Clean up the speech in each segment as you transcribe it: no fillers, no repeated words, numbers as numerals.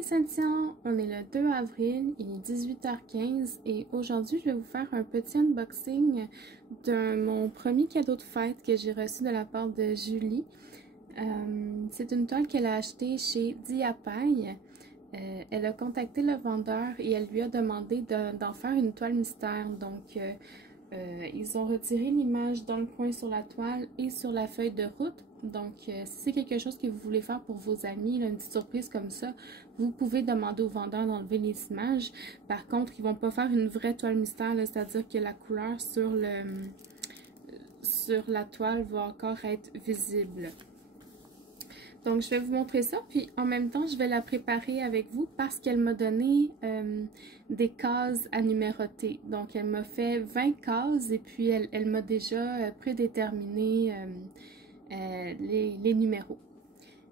les Saint-Tian, on est le 2 avril, il est 18h15 et aujourd'hui je vais vous faire un petit unboxing de mon premier cadeau de fête que j'ai reçu de la part de Julie. C'est une toile qu'elle a achetée chez Diapaille. Elle a contacté le vendeur et elle lui a demandé d'en faire une toile mystère. Donc ils ont retiré l'image dans le coin sur la toile et sur la feuille de route. Donc, si c'est quelque chose que vous voulez faire pour vos amis, là, une petite surprise comme ça, vous pouvez demander au vendeur d'enlever les images. Par contre, ils ne vont pas faire une vraie toile mystère, c'est-à-dire que la couleur sur la toile va encore être visible. Donc, je vais vous montrer ça, puis en même temps, je vais la préparer avec vous parce qu'elle m'a donné des cases à numéroter. Donc, elle m'a fait 20 cases et puis elle m'a déjà prédéterminé les numéros.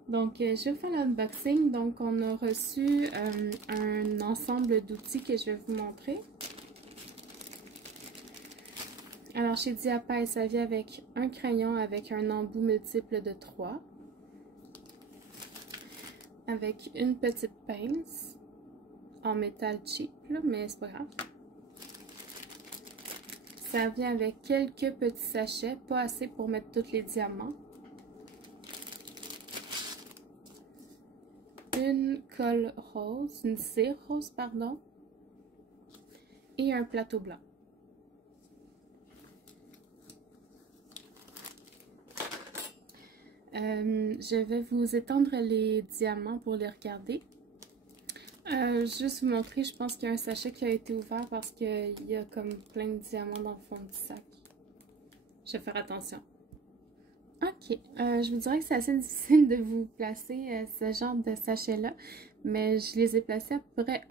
Donc, je vais vous faire l'unboxing. Donc, on a reçu un ensemble d'outils que je vais vous montrer. Alors, chez Diapaille, ça vient avec un crayon avec un embout multiple de 3. Avec une petite pince en métal cheap, là, mais c'est pas grave. Ça vient avec quelques petits sachets, pas assez pour mettre tous les diamants. Une colle rose, une cire rose, pardon. Et un plateau blanc. Je vais vous étendre les diamants pour les regarder. Juste vous montrer, je pense qu'il y a un sachet qui a été ouvert parce qu'il y a comme plein de diamants dans le fond du sac. Je vais faire attention. Ok, je vous dirais que c'est assez difficile de vous placer ce genre de sachet-là, mais je les ai placés à peu près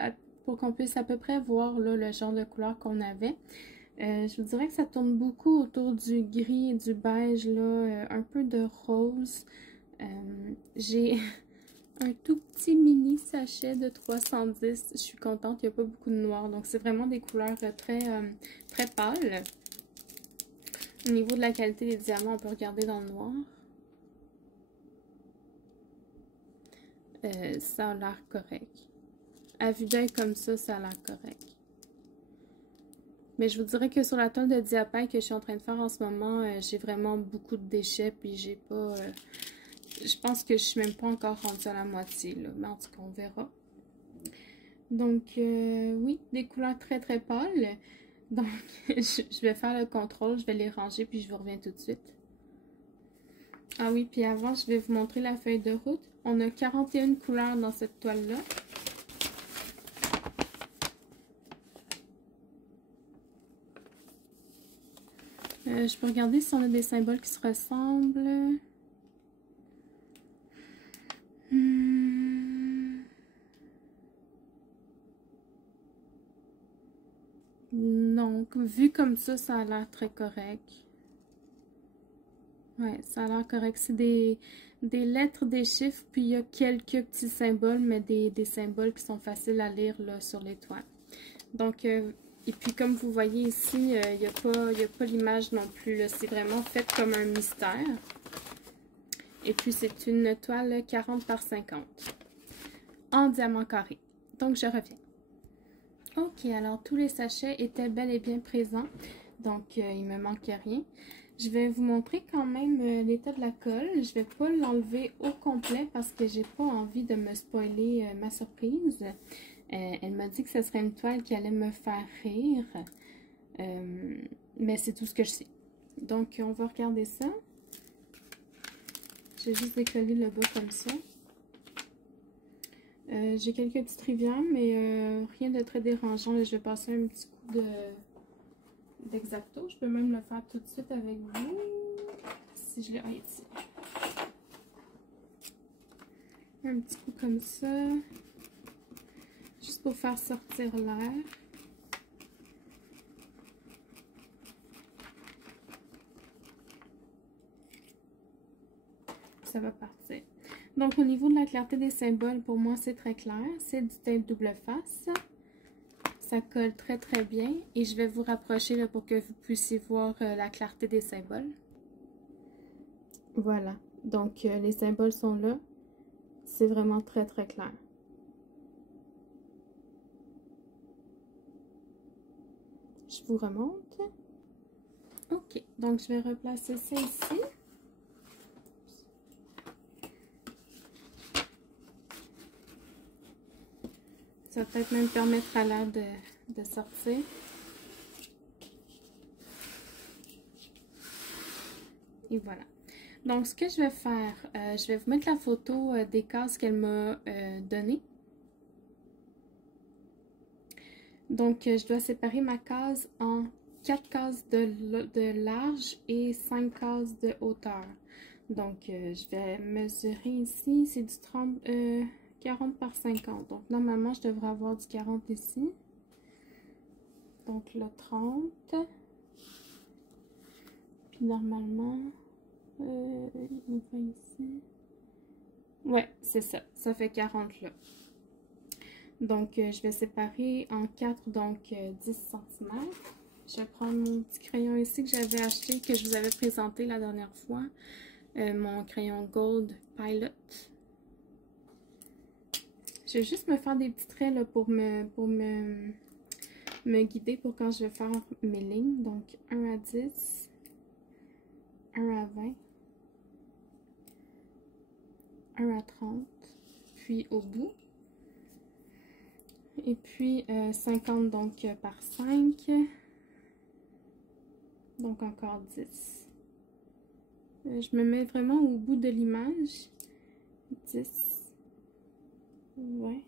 pour qu'on puisse à peu près voir là, le genre de couleur qu'on avait. Je vous dirais que ça tourne beaucoup autour du gris et du beige, là, un peu de rose. J'ai un tout petit mini sachet de 310. Je suis contente, il n'y a pas beaucoup de noir. Donc, c'est vraiment des couleurs très pâles. Au niveau de la qualité des diamants, on peut regarder dans le noir. Ça a l'air correct. À vue d'œil comme ça a l'air correct. Mais je vous dirais que sur la toile de Diapaille que je suis en train de faire en ce moment, j'ai vraiment beaucoup de déchets. Puis j'ai pas... je pense que je suis même pas encore rendue à la moitié, là. Mais en tout cas, on verra. Donc, oui, des couleurs très pâles. Donc, je vais faire le contrôle, je vais les ranger, puis je vous reviens tout de suite. Ah oui, puis avant, je vais vous montrer la feuille de route. On a 41 couleurs dans cette toile-là. Je peux regarder si on a des symboles qui se ressemblent. Non, vu comme ça a l'air très correct. Ouais, ça a l'air correct. C'est des lettres, des chiffres, puis il y a quelques petits symboles, mais des symboles qui sont faciles à lire là, sur les toiles. Donc, et puis comme vous voyez ici, il n'y a pas l'image non plus. C'est vraiment fait comme un mystère. Et puis, c'est une toile 40 par 50 en diamant carré. Donc, je reviens. Ok, alors tous les sachets étaient bel et bien présents. Donc, il me manque rien. Je vais vous montrer quand même l'état de la colle. Je vais pas l'enlever au complet parce que j'ai pas envie de me spoiler ma surprise. Elle m'a dit que ce serait une toile qui allait me faire rire. Mais c'est tout ce que je sais. Donc, on va regarder ça. J'ai juste décollé le bas comme ça. J'ai quelques petites rivières, mais rien de très dérangeant. Là, je vais passer un petit coup d'X-Acto. Je peux même le faire tout de suite avec vous. Si je l'ai ici. Un petit coup comme ça. Juste pour faire sortir l'air. Ça va partir. Donc, au niveau de la clarté des symboles, pour moi, c'est très clair. C'est du tape double face. Ça colle très bien. Et je vais vous rapprocher là, pour que vous puissiez voir la clarté des symboles. Voilà. Donc, les symboles sont là. C'est vraiment très clair. je vous remonte. Ok, donc je vais replacer ça ici. Ça va peut-être même permettre à l'air de sortir. Et voilà. Donc, ce que je vais faire, je vais vous mettre la photo des cases qu'elle m'a données. Donc, je dois séparer ma case en 4 cases de large et 5 cases de hauteur. Donc, je vais mesurer ici, c'est du 40 par 50. Donc, normalement, je devrais avoir du 40 ici. Donc, le 30. Puis, normalement, on va ici. Ouais, c'est ça. Ça fait 40 là. Donc, je vais séparer en 4, donc 10 cm. Je vais prendre mon petit crayon ici que j'avais acheté, que je vous avais présenté la dernière fois. Mon crayon Gold Pilot. Je vais juste me faire des petits traits là, pour me guider pour quand je vais faire mes lignes. Donc, 1 à 10, 1 à 20, 1 à 30, puis au bout. Et puis 50 donc par 5. Donc encore 10. Je me mets vraiment au bout de l'image. 10. Ouais.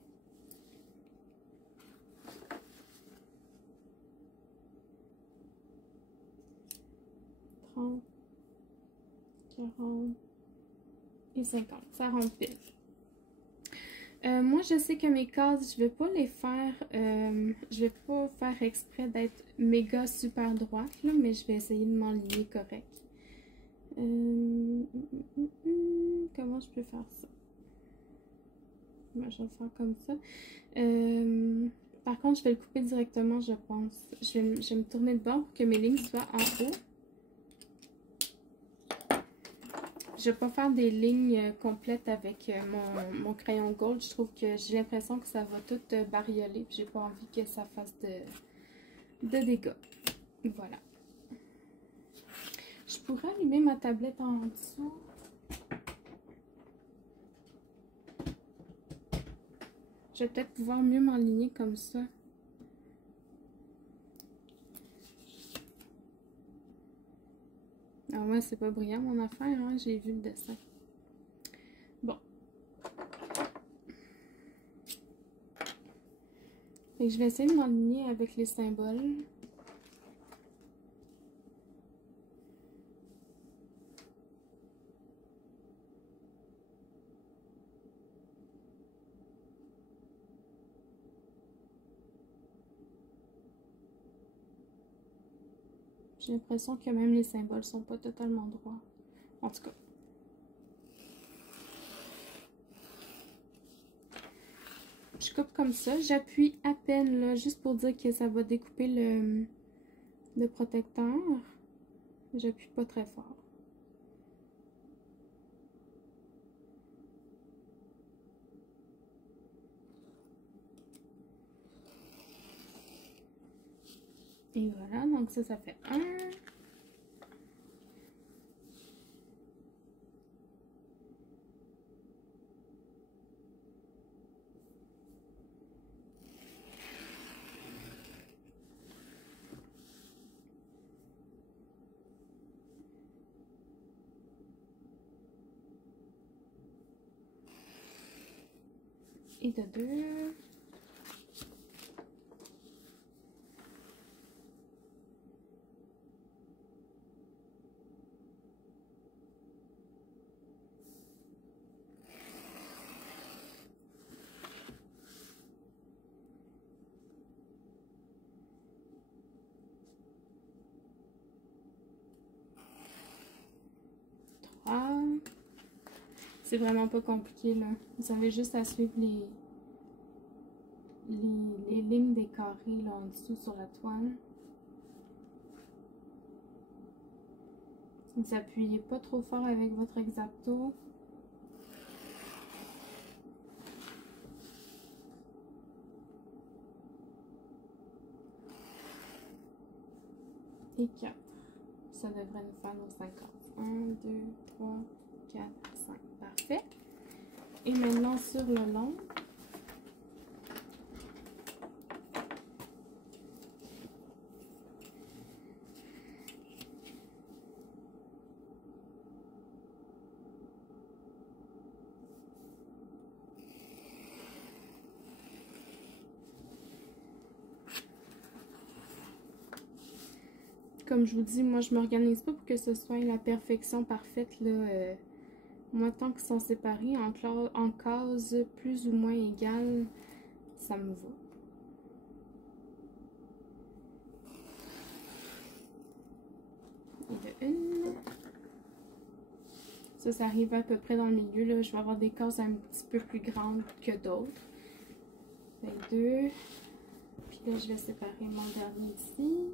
30. 40. Et 50. Ça rentre pile. Moi, je sais que mes cases, je vais pas les faire, je vais pas faire exprès d'être méga super droite, là, mais je vais essayer de m'enligner correct. Comment je peux faire ça? Moi, je vais le faire comme ça. Par contre, je vais le couper directement, je pense. Je vais me tourner de bord pour que mes lignes soient en haut. Je ne vais pas faire des lignes complètes avec mon crayon gold. Je trouve que j'ai l'impression que ça va tout barioler. J'ai pas envie que ça fasse de dégâts. Voilà. Je pourrais allumer ma tablette en dessous. Je vais peut-être pouvoir mieux m'enligner comme ça. Alors moi, c'est pas brillant mon affaire, hein? J'ai vu le dessin. Bon. Fait que je vais essayer de m'enligner avec les symboles. J'ai l'impression que même les symboles sont pas totalement droits. En tout cas. Je coupe comme ça. J'appuie à peine là, juste pour dire que ça va découper le protecteur. J'appuie pas très fort. Et voilà, donc ça fait 1. Et de 2. C'est vraiment pas compliqué là. Vous avez juste à suivre les lignes des carrés là en dessous sur la toile. Vous appuyez pas trop fort avec votre X-Acto. et 4. Ça devrait nous faire nos 50. 1, 2, 3, 4, 5. Parfait. Et maintenant sur le long. Comme je vous dis, moi je m'organise pas pour que ce soit la perfection parfaite là. Moi, tant qu'ils sont séparés en cases plus ou moins égales, ça me va. Et de une. Ça arrive à peu près dans le milieu. Là. Je vais avoir des cases un petit peu plus grandes que d'autres. Fait deux. Puis là, je vais séparer mon dernier ici.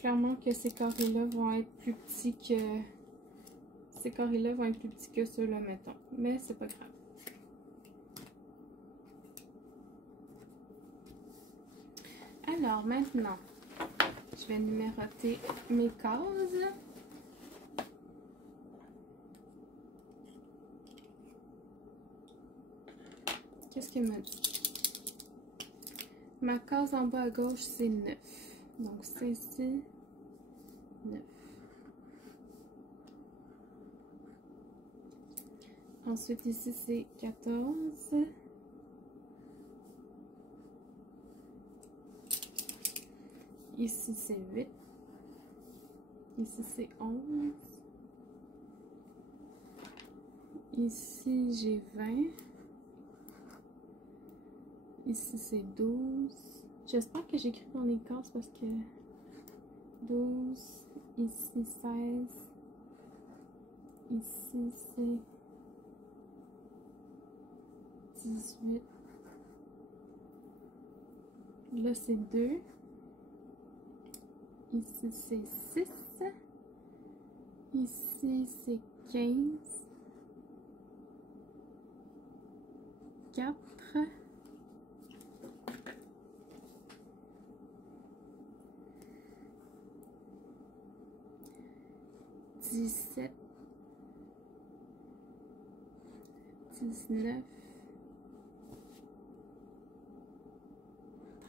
Clairement que ces carrés-là vont être plus petits que... Ces carrés-là vont être plus petits que ceux-là, mettons. Mais c'est pas grave. Alors, maintenant, je vais numéroter mes cases. Qu'est-ce qu'elle m'a dit? Ma case en bas à gauche, c'est 9. Donc, c'est ici, 9. Ensuite, ici, c'est 14. Ici, c'est 8. Ici, c'est 11. Ici, j'ai 20. Ici, c'est 12. J'espère que j'écris dans les cases parce que 12. Ici, 16. Ici, c'est 18. Là, c'est 2. Ici, c'est 6. Ici, c'est 15. 4. 17. 19.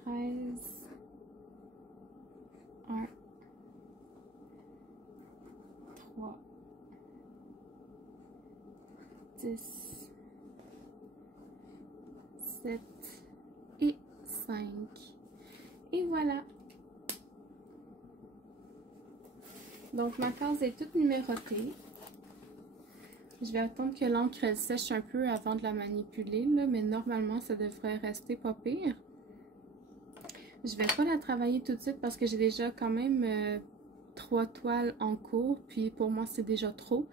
13. 1. 3. 10. 7. Et 5. Et voilà. Donc, ma case est toute numérotée. Je vais attendre que l'encre sèche un peu avant de la manipuler, là, mais normalement, ça devrait rester pas pire. Je vais pas la travailler tout de suite parce que j'ai déjà quand même 3 toiles en cours, puis pour moi, c'est déjà trop.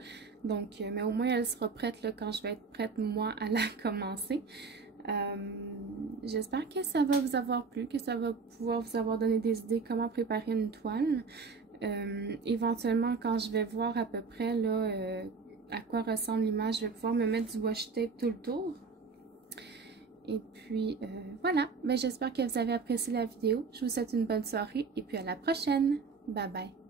Donc, mais au moins, elle sera prête là, quand je vais être prête, moi, à la commencer. J'espère que ça va vous avoir plu, que ça va pouvoir vous avoir donné des idées comment préparer une toile. Éventuellement, quand je vais voir à peu près là, à quoi ressemble l'image, je vais pouvoir me mettre du washi tape tout le tour. Et puis voilà, ben, j'espère que vous avez apprécié la vidéo. Je vous souhaite une bonne soirée et puis à la prochaine. Bye bye.